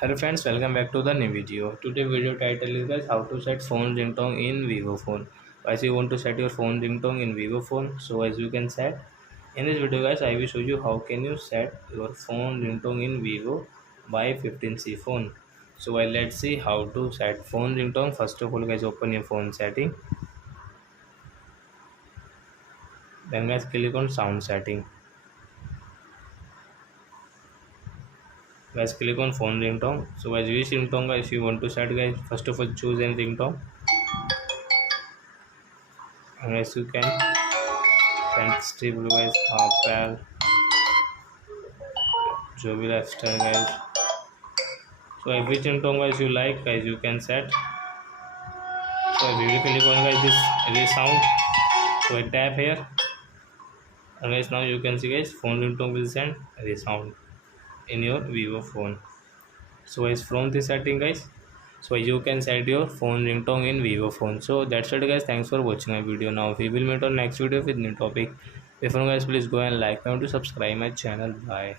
Hello friends, welcome back to the new video. Today video title is guys how to set phone ringtone in Vivo phone. Guys, you want to set your phone ringtone in Vivo phone, so as you can set in this video guys, I will show you how can you set your phone ringtone in Vivo y15c phone. So let's see how to set phone ringtone. First of all guys, open your phone setting, then guys click on sound setting. Guys, click on phone ringtone. So as which ringtone guys you want to set guys, first of all choose any ringtone, and as you can sensitive guys, Apple, Joby lifestyle guys. So if which ringtone guys you like guys, you can set. So we will click on guys this sound. So I tap here, and guys now you can see guys phone ringtone will send this sound in your Vivo phone. So as from this setting guys, so you can set your phone ringtone in Vivo phone. So that's it guys, thanks for watching my video. Now we will meet on next video with new topic. Before guys, please go and like and to subscribe my channel. Bye.